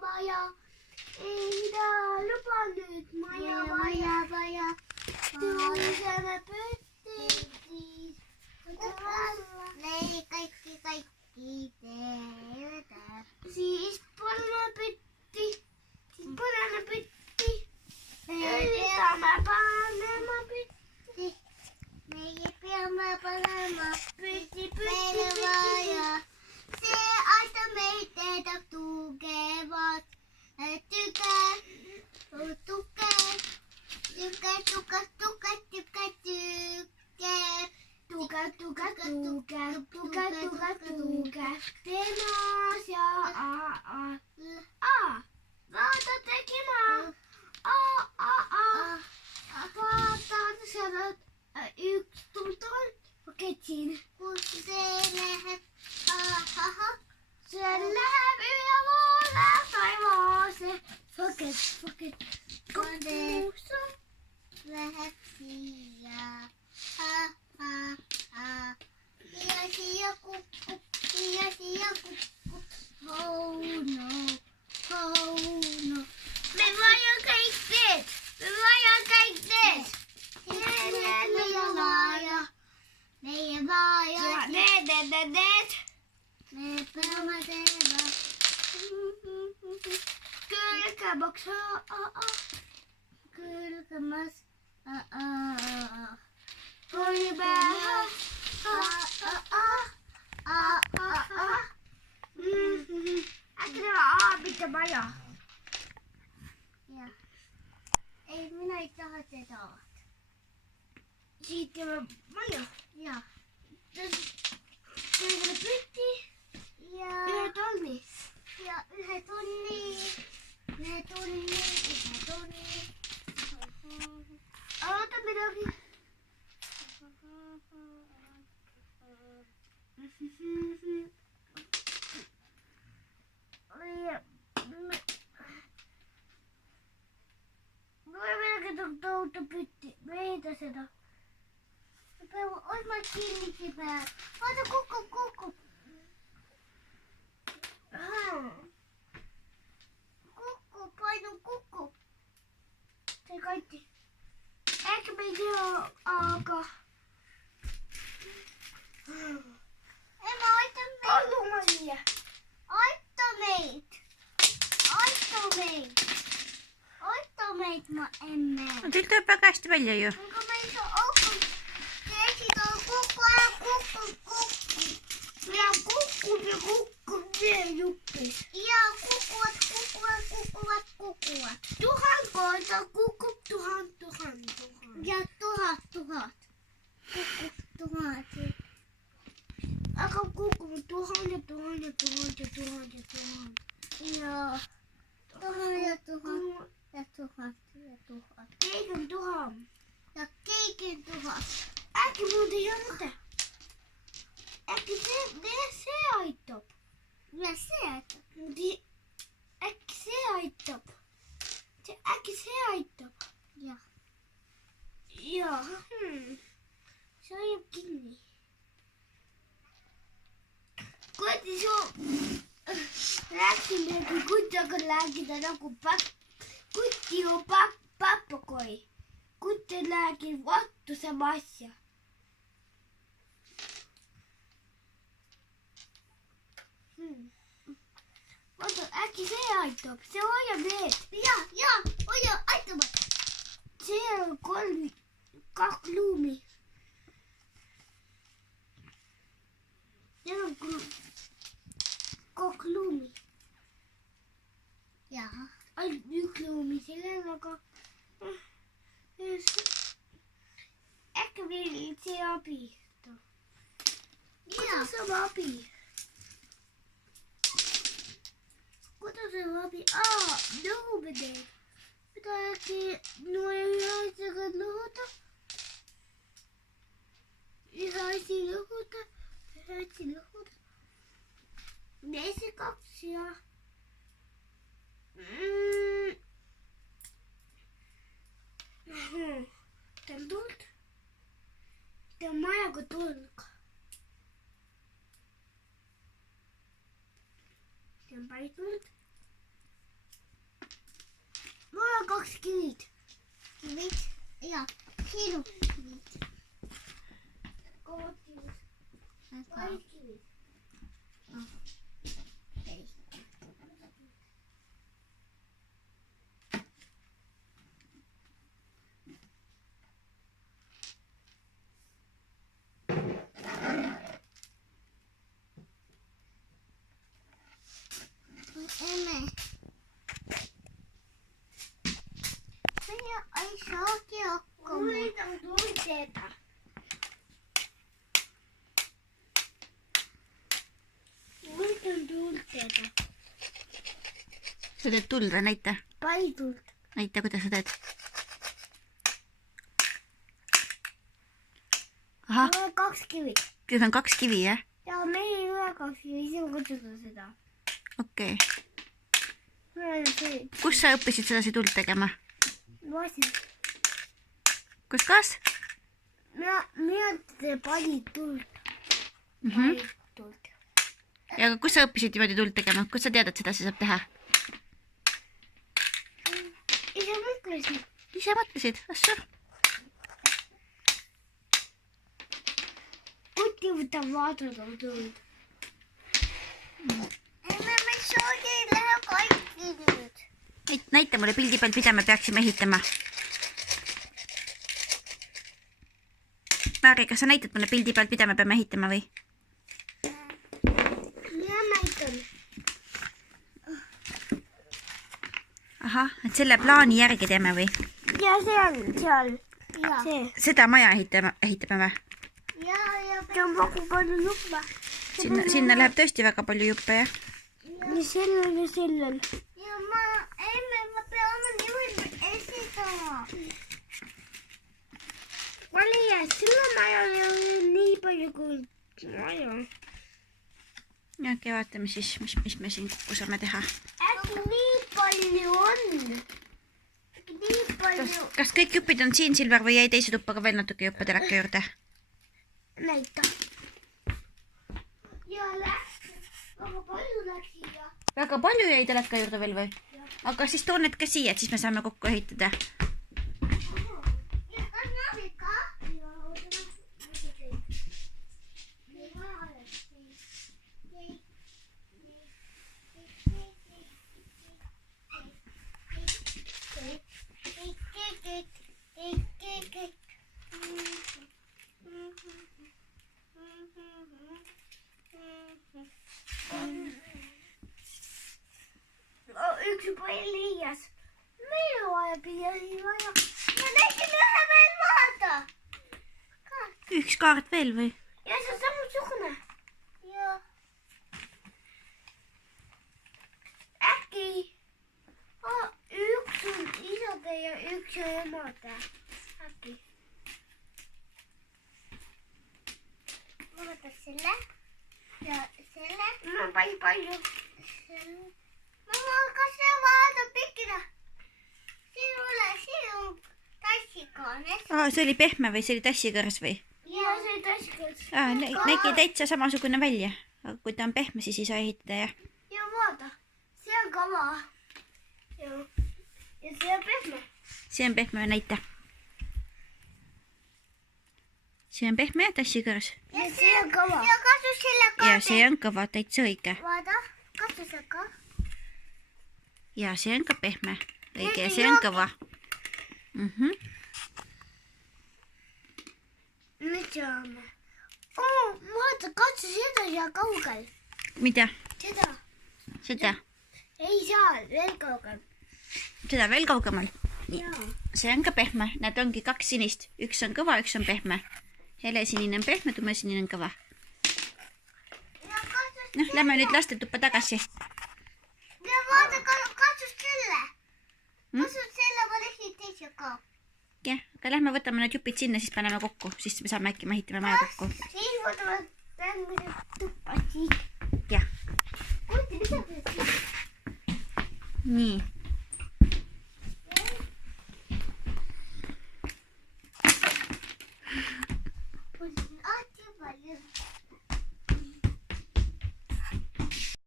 vaja. Ei tää lupa nyt, vaja. Tulisemme pyttiin. Kaikki tehdään. Siis punainen pytti. Yritämme panema pytti. Meidän piamme panema Pytti. vaja. Se aita meitä tukevat. Tuka. Temas ja a. Vaata tekemään. A. Vaata sanat. Yksi tuntoon. Ketsin. Kun se lähet. Se läheb ylävuolla taivaaseen. Foket. Kokkuussa. Lähet sijaa. Hiasia kukku. Oh no. Me voidaan kaikki this. Meidän vaaja. Me pelaamme tehdä. Kylkäboks. Kylkämäs. Polybää. Äkkiä pitää maja. Ja. Ei minä ei taha tätä. Sitten maja. Ja. Sitten pytti. Ja. Yhden tonni. Ja yhden tunnin. Ota minäkin. Meitä sitä. Ois mä kiinni pää. Ota kukku. Painu kukku. Se kaikki. Ehkä me ei ole alkaa. En mä oita meitä. Koulumalia. Oita meitä mä emme. On siltä pakasti välja jo. Onko meitä okun? Teesit on kukku. Minä kukku vie juppis. Ja kukkuvat. Tuhankoita kukku tuhan. Ja tuhat. Kukku tuhat. Aka kukku tuhan. Ja tuhat. Keikan tuhan. Ja keikin tuhat. Äkki muuten jonte. Äkki se aittop. Ja se. Äkki se aittop. Ja. Joo. Se on jo kiinni. Kuitenkin sun lääkkimekin kuitenkin lääkitä joku kutti on pappakoi. Kutten lääkin vattu se massia. Ota äkki se aittop. Se on jo meet. Ja. Oja aittamat. Siellä on kaksi luumi. Siellä on kaksi luumi. Ja. Ai yksi luumi. Siellä on ehkä vielä se api. Kuta se on api? Nuhubede. Pitää äkki noin yhdessä nuhuta. Nesse kaksi ja Tän tulta. Tän majako tulka. see on päris tuld. Mul on 2 kivid. Kivit ja sinu kivit. Kood kivid. Väga Päris kivid. päris. Emme. Minä ei saaki hakkama. Mulla on tunteita. Mulla on tunteita. sa teed tuld või näita? Päris tuld. Näita, kuidas sa teed. Ahah, Mul on 2 kivid. nüüd on 2 kivi, jah? Ja meil ei ole 2 kivi, sinu kutsuda seda. Okei. Mul on see. Kus sa õppisid sedasi tuld tegema? Vasin. Kus kas? Mina teen palju tuld. Mhm. Palju tuld. Ja aga kus sa õppisid niimoodi tuld tegema? Kus sa tead, et sedasi saab teha? Ise mõtlesin. Ise mõtlesid? Assu? Kuti võtab vaadata tuld. Emme, me saagi lähe kaikki nüüd. Näita mulle pildi pealt, mida me peaksime ehitama. Maari, kas sa näitad mulle pildi pealt, mida me peame ehitama või? Mina näitan. Ahah, et selle plaani järgi teeme või? Ja seal. Ja. See. Seda maja ehitame või? Ja. See on väga palju juppe. Sinna läheb tõesti väga palju juppe, jah? Ja sellel. Ja ma peame niimoodi esitama. Valija, sinu majal ei ole nii palju kui majal. Ja okei, vaatame siis, mis me siin kokku saame teha. Äkki nii palju on? Äkki nii palju? Kas kõik jupid on siin, Silver, või jäi teise tuppa ka veel natuke juppe teleka juurde? Näita. Ja läks. Väga palju läks siia. Väga palju jäi teleka juurde veel või? Aga siis too need ka siia, et siis me saame kokku ehitada. Ja anna ka. Üks juba liias. Meil on vaja piiri vaja. Ja näitin ühe veel vaata. Üks kaart veel või? Ja see on samasugune. Ja. Äkki üks on isade ja üks on emade. Äkki. Ma võtan selle. Ja selle. Mul on palju. Mama, kas sa vaatad pikkida? Sinu tassikoones. See oli pehme või see oli tassikõrs või? Ja see taskus. Nägi täitsa samasugune välja. Aga kui ta on pehme, siis ei saa ehitada, jah? Ja vaata. See on kava. Ja see on pehme. See on pehme, näita. See on pehme tassikõrs. Ja see on kava. Ja kasu selle ka. Ja see on kõva, täitsa õige. Vaata, kasu see ka. Ja see on ka pehme. Õige, ja see on kõva. Nüüd saame. Vaata, katsu seda ja kaugel. Mida? Seda. Seda? Ei saa, veel kaugel. Seda veel kaugemal? Jaa. See on ka pehme. Nad ongi 2 sinist. Üks on kõva, üks on pehme. Helesinine on pehme, tumesinine on kõva. Noh, lähme nüüd lastetuppa tagasi. Ja vaata, kasu selle. Kasu selle ma tegin teise ka. Jah, aga lähme võtame need jupid sinna, siis paneme kokku. Siis me saame äkki ehitame maja kokku. Siis võtame lähme tuppa siit. Jah. Kuti, mida te siit? Nii.